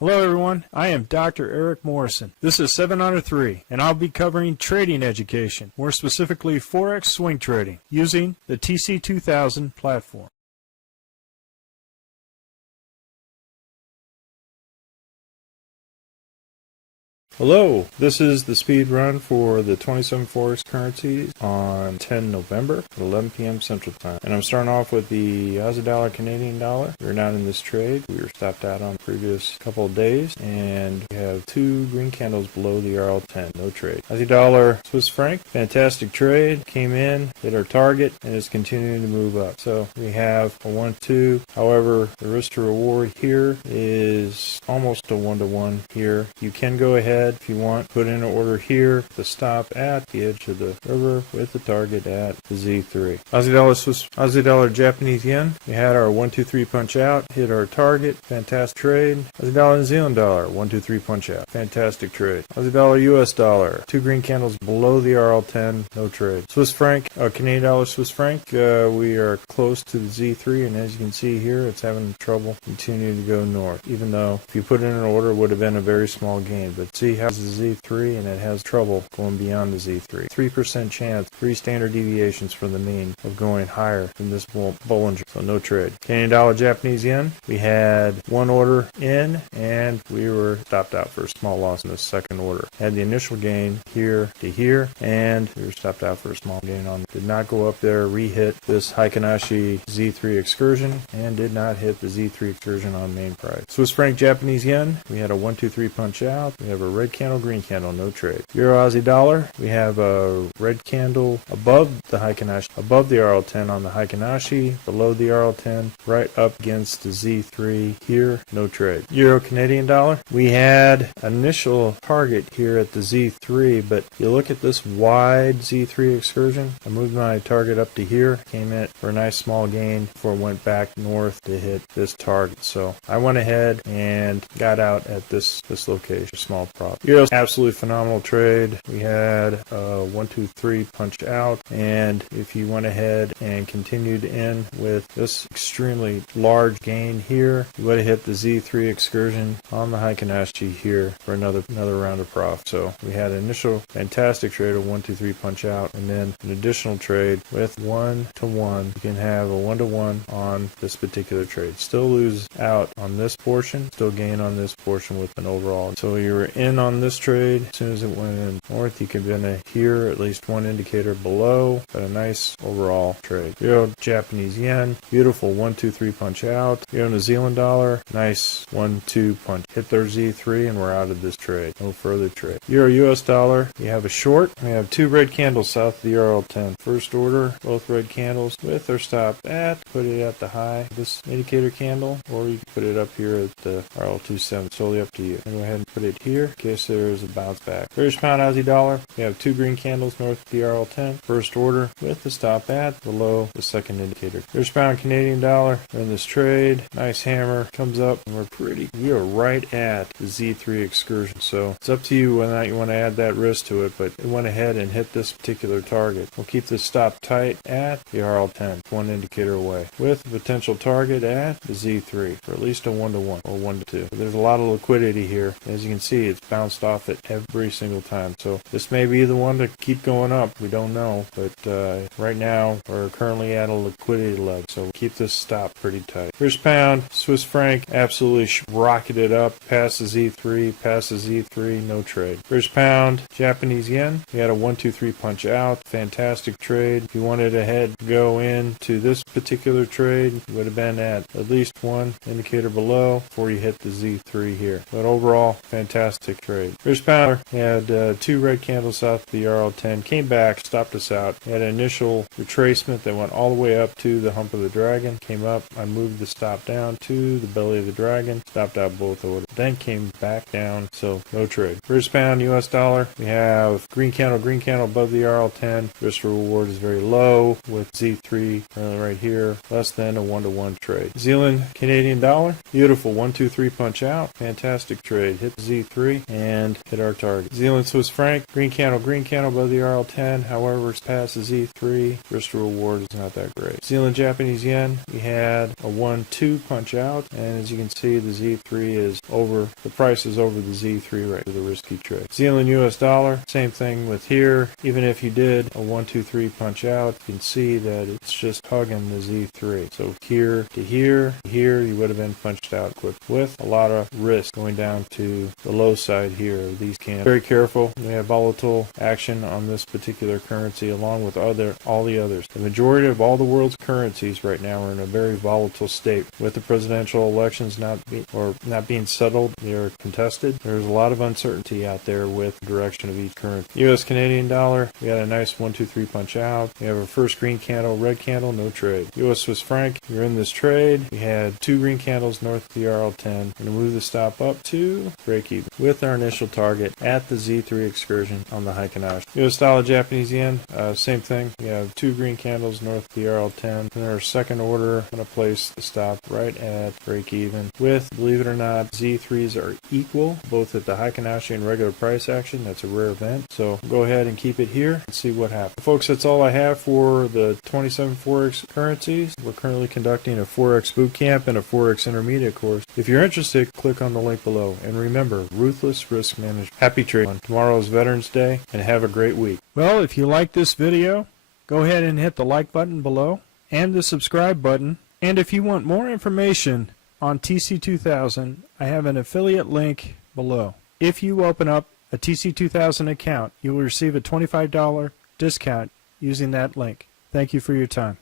Hello everyone, I am Dr. Eric Morrison. This is 7 Under 3, and I'll be covering trading education, more specifically Forex swing trading, using the TC2000 platform. Hello, this is the speed run for the 27 Forex currencies on 10 November at 11 p.m. Central Time. And I'm starting off with the Aussie dollar, Canadian dollar. We're not in this trade. We were stopped out on the previous couple of days. And we have two green candles below the RL10. No trade. Aussie dollar, Swiss franc. Fantastic trade. Came in, hit our target, and is continuing to move up. So we have a 1-2. However, the risk to reward here is almost a 1-to-1 here. You can go ahead if you want, put in an order here, the stop at the edge of the river with the target at the Z3. Aussie dollar, Japanese yen. We had our 1-2-3 punch out, hit our target, fantastic trade. Aussie dollar, New Zealand dollar, 1-2-3 punch out, fantastic trade. Aussie dollar, US dollar, two green candles below the RL10, no trade. Swiss franc, Canadian dollar, Swiss franc, we are close to the Z3, and as you can see here, it's having trouble continuing to go north, even though if you put in an order, it would have been a very small gain. But see how the Z3 and it has trouble going beyond the Z3. 3% chance, 3 standard deviations from the mean of going higher than this Bollinger, so no trade. Canadian dollar, Japanese yen. We had one order in and we were stopped out for a small loss in the second order. Had the initial gain here to here and we were stopped out for a small gain on. Did not go up there, re-hit this Heikinashi Z3 excursion and did not hit the Z3 excursion on main price. Swiss franc, Japanese yen. We had a 1-2-3 punch out. We have a red candle, green candle, no trade. Euro Aussie dollar, we have a red candle above the Heikinashi, above the RL10 on the Heikinashi, below the RL10, right up against the Z3 here, no trade. Euro Canadian dollar, we had initial target here at the Z3, but you look at this wide Z3 excursion, I moved my target up to here, came in for a nice small gain before it went back north to hit this target. So I went ahead and got out at this location, small prop. Euro's absolutely phenomenal trade. We had a 1-2-3 punch out, and if you went ahead and continued in with this extremely large gain here, you would have hit the Z3 excursion on the Heikinashi here for another round of profit. So we had an initial fantastic trade of 1-2-3 punch out, and then an additional trade with 1-to-1. You can have a 1-to-1 on this particular trade. Still lose out on this portion, still gain on this portion with an overall. So you were in on this trade. As soon as it went in north, you could have been here at least one indicator below, but a nice overall trade. Euro Japanese yen, beautiful 1-2-3 punch out. Euro New Zealand dollar, nice 1-2 punch. Hit their Z3 and we're out of this trade. No further trade. Euro US dollar, you have a short. We have two red candles south of the RL10. First order, both red candles with their stop at, put it at the high, this indicator candle, or you can put it up here at the RL27. Solely up to you. And go ahead and put it here in case there's a bounce back. British pound, Aussie dollar, we have two green candles north of the RL10. First order with the stop at below the second indicator. British pound, Canadian dollar, we're in this trade. Nice hammer comes up and we are right at the Z3 excursion. So it's up to you whether or not you want to add that risk to it, but it went ahead and hit this particular target. We'll keep this stop tight at the RL10, one indicator away, with a potential target at the Z3 for at least a 1-to-1 or 1-to-2. There's a lot of liquidity here. As you can see, it's bounced off it every single time. So this may be the one to keep going up. We don't know, but right now we're currently at a liquidity level. So keep this stop pretty tight. British pound, Swiss franc, absolutely rocketed up past the Z3, no trade. British pound, Japanese yen, we had a 1-2-3 punch out. Fantastic trade. If you wanted to go into this particular trade, it would have been at least one indicator below before you hit the Z3 here. But overall, fantastic trade. British pound had two red candles south of the RL10, came back, stopped us out. Had an initial retracement that went all the way up to the hump of the dragon, came up, I moved the stop down to the belly of the dragon, stopped out both orders, then came back down, so no trade. British pound, US dollar, we have green candle above the RL10. Risk to reward is very low with Z3 right here, less than a 1-to-1 trade. New Zealand Canadian dollar, beautiful 1-2-3 punch out, fantastic trade. Hit the Z3 and hit our target. Zealand Swiss franc, green candle above the RL10. However, it's past the Z3. Risk to reward is not that great. Zealand Japanese yen, we had a 1-2 punch out, and as you can see, the Z3 is over. The price is over the Z3 right for the risky trade. Zealand US dollar, same thing with here. Even if you did a 1-2-3 punch out, you can see that it's just hugging the Z3. So here to here, you would have been punched out quick with a lot of risk going down to the low side here of these candles. Very careful. We have volatile action on this particular currency along with all the others. The majority of all the world's currencies right now are in a very volatile state. With the presidential elections not being settled, they are contested. There's a lot of uncertainty out there with the direction of each currency. US Canadian dollar, we had a nice 1-2-3 punch out. We have our first green candle, red candle, no trade. US Swiss franc, you're in this trade. We had 2 green candles north of the RL10. We're going to move the stop up to break even with our initial target at the Z3 excursion on the Heikenhashi. US dollar, Japanese yen, same thing. We have 2 green candles north of the RL10. In our second order, I'm going to place the stop right at break even with, believe it or not, Z3s are equal both at the Heikenhashi and regular price action. That's a rare event. So go ahead and keep it here and see what happens. Folks, that's all I have for the 27 Forex currencies. We're currently conducting a Forex boot camp and a Forex intermediate course. If you're interested, click on the link below. And remember, ruthless risk management. Happy trading. Tomorrow is Veterans Day, and have a great week. Well, if you like this video, go ahead and hit the like button below and the subscribe button. And if you want more information on TC2000, I have an affiliate link below. If you open up a TC2000 account, you will receive a $25 discount using that link. Thank you for your time.